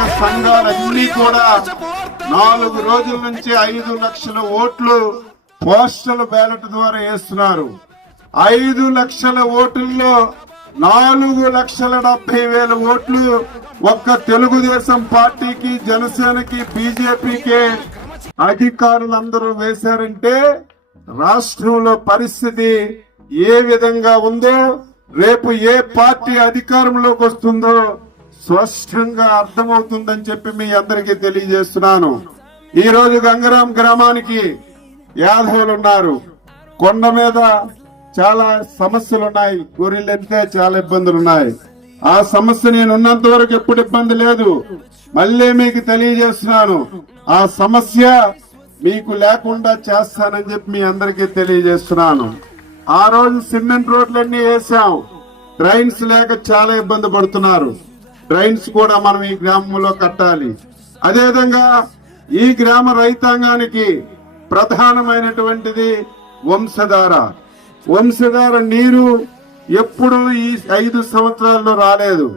కార్మిక సంఘాలన్నీ కూడా నాలుగు రోజుల నుంచి ఐదు లక్షల ఓట్లు పోస్టల్ బ్యాలెట్ ద్వారా వేస్తున్నారు. ఐదు లక్షల ఓటుల్లో నాలుగు లక్షల డెబ్బై వేల ఓట్లు ఒక్క తెలుగుదేశం పార్టీకి జనసేనకి బీజేపీకి అధికారులందరూ వేశారంటే రాష్ట్రంలో పరిస్థితి ఏ విధంగా ఉందో రేపు ఏ పార్టీ అధికారంలోకి వస్తుందో స్పష్టంగా అర్థమవుతుందని చెప్పి మీ అందరికీ తెలియజేస్తున్నాను. ఈ రోజు గంగరాం గ్రామానికి యాదవులు ఉన్నారు కొండ మీద చాలా సమస్యలు ఉన్నాయి గొర్రెలు వెళ్తే చాలా ఇబ్బందులు ఉన్నాయి ఆ సమస్య నేను ఉన్నంత వరకు ఎప్పుడు ఇబ్బంది లేదు. మళ్ళీ మీకు తెలియజేస్తున్నాను. ఆ సమస్య మీకు లేకుండా చేస్తానని చెప్పి మీ అందరికీ తెలియజేస్తున్నాను. ఆ రోజు సిమెంట్ రోడ్లన్నీ వేసాం. ట్రైన్స్ లేక చాలా ఇబ్బంది పడుతున్నారు. డ్రైన్స్ కూడా మనం ఈ గ్రామంలో కట్టాలి. అదేవిధంగా ఈ గ్రామ రైతాంగానికి ప్రధానమైనటువంటిది వంశధార. వంశధార నీరు ఎప్పుడు ఈ ఐదు సంవత్సరాల్లో రాలేదు.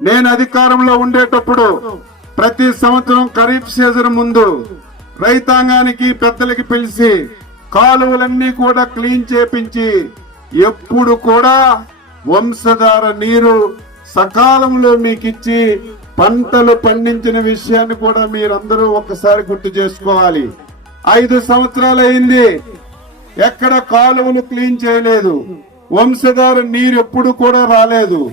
నేను అధికారంలో ఉండేటప్పుడు ప్రతి సంవత్సరం ఖరీఫ్ సీజన్ ముందు రైతాంగానికి పెద్దలకి పిలిచి కాలువలన్నీ కూడా క్లీన్ చేపించి ఎప్పుడు కూడా వంశధార నీరు సకాలంలో మీకు ఇచ్చి పంటలు పండించిన విషయాన్ని కూడా మీరందరూ ఒక్కసారి గుర్తు చేసుకోవాలి. ఐదు సంవత్సరాలు అయింది ఎక్కడ కాలువలు క్లీన్ చేయలేదు. వంశధార నీరు ఎప్పుడు కూడా రాలేదు.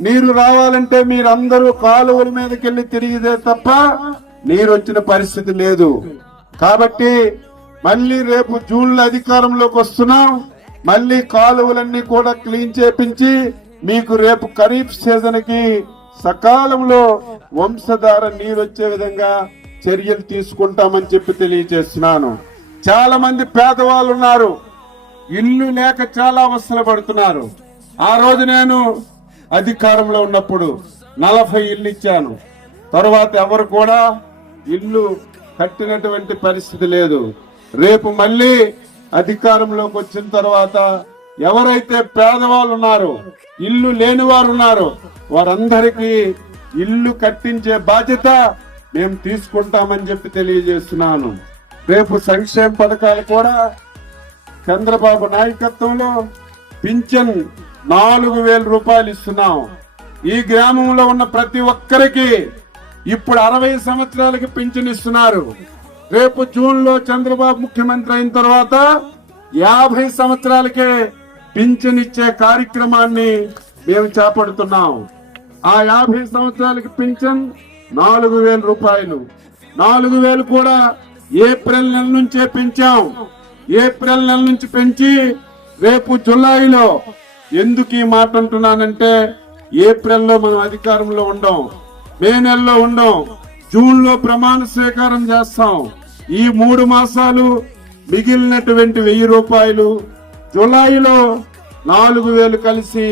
నీరు రావాలంటే మీరందరూ కాలువల మీదకెళ్ళి తిరిగితే తప్ప నీరు వచ్చిన పరిస్థితి లేదు. కాబట్టి మళ్ళీ రేపు జూన్లో అధికారంలోకి వస్తున్నాం. మళ్ళీ కాలువలన్నీ కూడా క్లీన్ చేపించి మీకు రేపు ఖరీఫ్ సీజన్కి సకాలంలో వంశధార నీరు వచ్చే విధంగా చర్యలు తీసుకుంటామని చెప్పి తెలియజేస్తున్నాను. చాలా మంది పేదవాళ్ళు ఉన్నారు. ఇల్లు లేక చాలా అవస్థలు పడుతున్నారు. ఆ రోజు నేను అధికారంలో ఉన్నప్పుడు నలభై ఇల్లు ఇచ్చాను. తర్వాత ఎవరు కూడా ఇల్లు కట్టినటువంటి పరిస్థితి లేదు. రేపు మళ్ళీ అధికారంలోకి వచ్చిన తర్వాత ఎవరైతే పేదవాళ్ళు ఉన్నారో ఇల్లు లేని వారు ఉన్నారో వారందరికీ ఇల్లు కట్టించే బాధ్యత మేము తీసుకుంటామని చెప్పి తెలియజేస్తున్నాను. రేపు సంక్షేమ పథకాలు కూడా చంద్రబాబు నాయకత్వంలో పింఛన్ నాలుగు వేల రూపాయలు ఇస్తున్నాం. ఈ గ్రామంలో ఉన్న ప్రతి ఒక్కరికి ఇప్పుడు అరవై సంవత్సరాలకి పింఛన్ ఇస్తున్నారు. రేపు జూన్లో చంద్రబాబు ముఖ్యమంత్రి అయిన తర్వాత యాభై సంవత్సరాలకే పింఛన్ ఇచ్చే కార్యక్రమాన్ని మేము చేపడుతున్నాం. ఆ యాభై సంవత్సరాలకి పింఛన్ నాలుగు వేల రూపాయలు. నాలుగు వేలు కూడా ఏప్రిల్ నెల నుంచే పెంచాం. ఏప్రిల్ నెల నుంచి పెంచి రేపు జులైలో ఎందుకు ఈ మాట అంటున్నానంటే ఏప్రిల్లో మనం అధికారంలో ఉండం. మే నెలలో ఉండం. జూన్లో ప్రమాణ స్వీకారం చేస్తాం. ఈ మూడు మాసాలు మిగిలినటువంటి వెయ్యి రూపాయలు జూలైలో నాలుగు వేలు కలిసి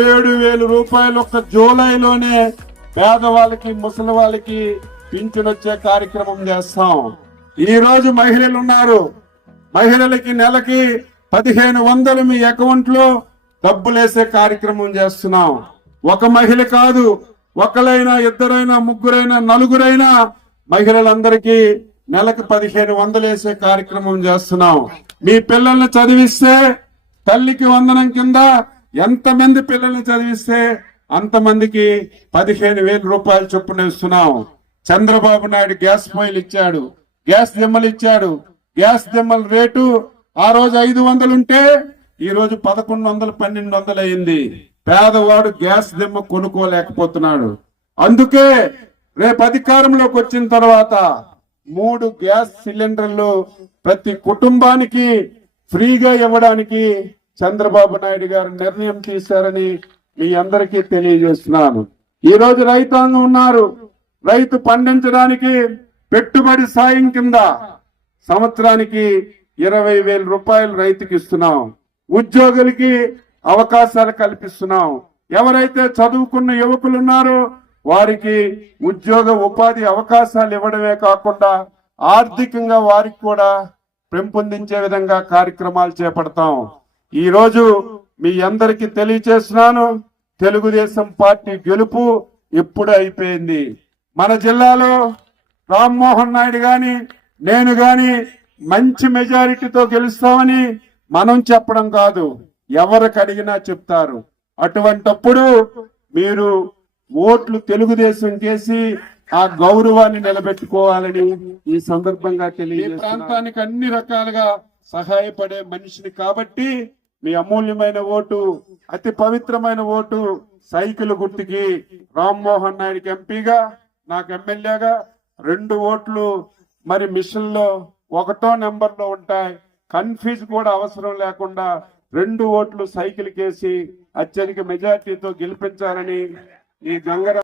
ఏడు వేలు రూపాయలు ఒక్క జూలైలోనే పేదవాళ్ళకి ముసలి వాళ్ళకి పింఛన్ వచ్చే కార్యక్రమం చేస్తాం. ఈ రోజు మహిళలు ఉన్నారు. మహిళలకి నెలకి పదిహేను వందలు మీ అకౌంట్లో డబ్బులేసే కార్యక్రమం చేస్తున్నాం. ఒక మహిళ కాదు ఒకరైనా ఇద్దరైనా ముగ్గురైనా నలుగురైనా మహిళలందరికీ నెలకు పదిహేను వందలు వేసే కార్యక్రమం చేస్తున్నాం. మీ పిల్లల్ని చదివిస్తే తల్లికి వందనం కింద ఎంతమంది పిల్లల్ని చదివిస్తే అంతమందికి పదిహేను వేల రూపాయలు చొప్పున ఇస్తున్నాం. చంద్రబాబు నాయుడు గ్యాస్ పొయ్యిలు ఇచ్చాడు. గ్యాస్ దిమ్మలు ఇచ్చాడు. గ్యాస్ దిమ్మల రేటు ఆ రోజు ఐదు వందలుంటే ఈ రోజు పదకొండు వందలు పన్నెండు వందలు అయింది. పేదవాడు గ్యాస్ దిమ్మ కొనుక్కోలేకపోతున్నాడు. అందుకే రేపు అధికారంలోకి వచ్చిన తర్వాత మూడు గ్యాస్ సిలిండర్లు ప్రతి కుటుంబానికి ఫ్రీగా ఇవ్వడానికి చంద్రబాబు నాయుడు గారు నిర్ణయం తీశారని మీ అందరికీ తెలియజేస్తున్నాను. ఈ రోజు రైతాంగం ఉన్నారు. రైతు పండించడానికి పెట్టుబడి సాయం కింద సంవత్సరానికి ఇరవై వేల రూపాయలు రైతుకి ఇస్తున్నాం. ఉద్యోగులకి అవకాశాలు కల్పిస్తున్నాం. ఎవరైతే చదువుకున్న యువకులు ఉన్నారో వారికి ఉద్యోగ ఉపాధి అవకాశాలు ఇవ్వడమే కాకుండా ఆర్థికంగా వారికి కూడా పెంపొందించే విధంగా కార్యక్రమాలు చేపడతాం. ఈరోజు మీ అందరికీ తెలియచేస్తున్నాను. తెలుగుదేశం పార్టీ గెలుపు ఎప్పుడు అయిపోయింది. మన జిల్లాలో రామ్మోహన్ నాయుడు గాని నేను గాని మంచి మెజారిటీతో గెలుస్తామని మనం చెప్పడం కాదు. ఎవరికి అడిగినా చెప్తారు. అటువంటప్పుడు మీరు ఓట్లు తెలుగుదేశం చేసి ఆ గౌరవాన్ని నిలబెట్టుకోవాలని ఈ సందర్భంగా తెలియ ప్రాంతానికి అన్ని రకాలుగా సహాయపడే మనిషిని కాబట్టి మీ అమూల్యమైన ఓటు అతి పవిత్రమైన ఓటు సైకిల్ గుర్తుకి రామ్మోహన్ నాయుడికి ఎంపీగా నాకు ఎమ్మెల్యేగా రెండు ఓట్లు మరి మిషన్లో ఒకటో నెంబర్లో ఉంటాయి కన్ఫ్యూజ్ కూడా అవసరం లేకుండా రెండు ఓట్లు సైకిల్ కేసి అత్యధిక మెజార్టీతో గెలిపించాలని ఈ గంగర